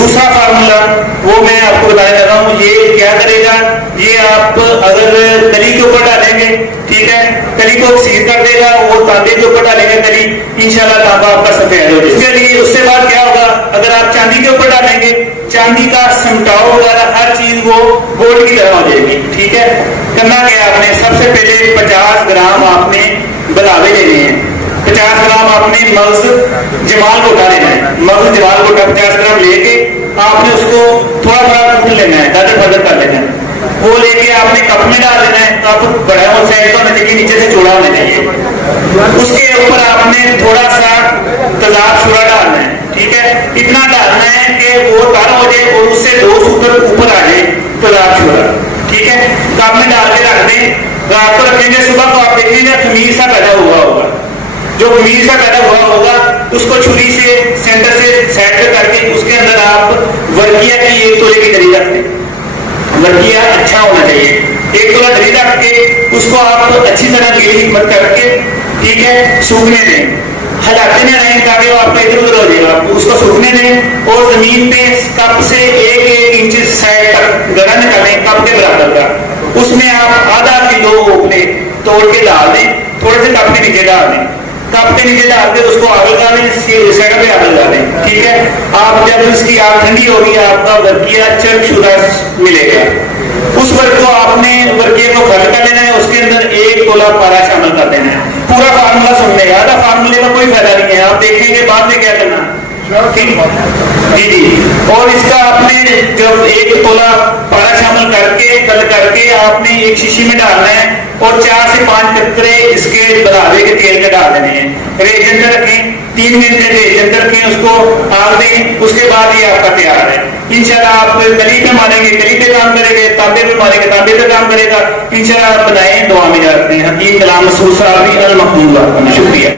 दूसरा फार्मूला वो मैं आपको बताने जा रहा हूँ। ये क्या करेगा, ये आप अगर कली के ऊपर डालेंगे, ठीक है, कली को सीध कर देगा, वो तांबे के ऊपर डालेंगे कली, इंशाल्लाह तांबा आपका सफेद हो जाएगा। उसके लिए उसके बाद क्या होगा, अगर आप चांदी के ऊपर डालेंगे, चांदी का समटाव वगैरह हर चीज वो गोल्ड की तरह हो जाएगी। ठीक है, करना क्या आपने, सबसे पहले 50 ग्राम आपने बलावे लेने हैं, 50 ग्राम आपने मग्ज जमाल गोटा लेना है। मग्ज जमाल गोटा 50 ग्राम लेके आपने उसको थोड़ा थोड़ा कूट लेना है, दर्द बदर कर लेना है। वो लेके आपने कप में डाल देना है। कप बड़ा और साइड का होना चाहिए, नीचे से चौड़ा होना चाहिए। उसके ऊपर आपने थोड़ा सा तजाब शुरा डालना है। ठीक है, इतना डालना है कि वो तारा हो जाए और उससे 2 सूत्र ऊपर आ जाए तजाब शुरा। ठीक है, कप में डाल के रख दें, रात को रखेंगे, सुबह को आप देखेंगे खमीर सा पैदा हुआ होगा। जो खमीर सा पैदा हुआ होगा उसको छुरी से सेंटर से साइड पे करके उसके अंदर आप वर्किया की 1 तोले की दरी रख दें। वर्किया अच्छा होना चाहिए, 1 तोला दरी रख के उसको आप अच्छी तरह गीली हिम्मत करके, ठीक है, सूखने दें, हिलाते न रहें ताकि वो आपका इधर उधर हो जाएगा। उसको सूखने दें और जमीन पे कप से 1-1 इंच साइड तक गड़ा निकालें, कप के बराबर का। उसमें आप आधा किलो ओपले तोड़ के डाल दें, थोड़े से कप के नीचे डाल दें, कप के नीचे डाल के उसको आग लगा दें, साइड पे आग लगा दें। ठीक है, आप जब इसकी आग ठंडी होगी आपका वर्किया चरकशुदा मिलेगा। उस वर्क को आपने वर्किया को खल कर लेना है, उसके अंदर 1 तोला पारा शामिल कर देना है। पूरा फार्मूला सुनने, आधा फार्मूले का कोई फायदा नहीं है, आप देखेंगे बाद में क्या करना। ठीक जी जी, और इसका आपने जब 1 तोला पारा शामिल करके कल करके आपने एक शीशी में डालना है और 4 से 5 कतरे इसके बदावे के तेल के डाल देने हैं। रेत अंदर रखें, 3 मिनट रेत अंदर रखें, उसको आग दें, उसके बाद ये आपका तैयार है। इंशाल्लाह आप कली पे मारेंगे, कली पे काम करेंगे, तांबे पे मारेंगे, तांबे पे काम करेगा। इंशाल्लाह आप बनाएं, दुआ में रखते हैं। हकीम कलाम मसूद साहब, अल मखदूम। शुक्रिया।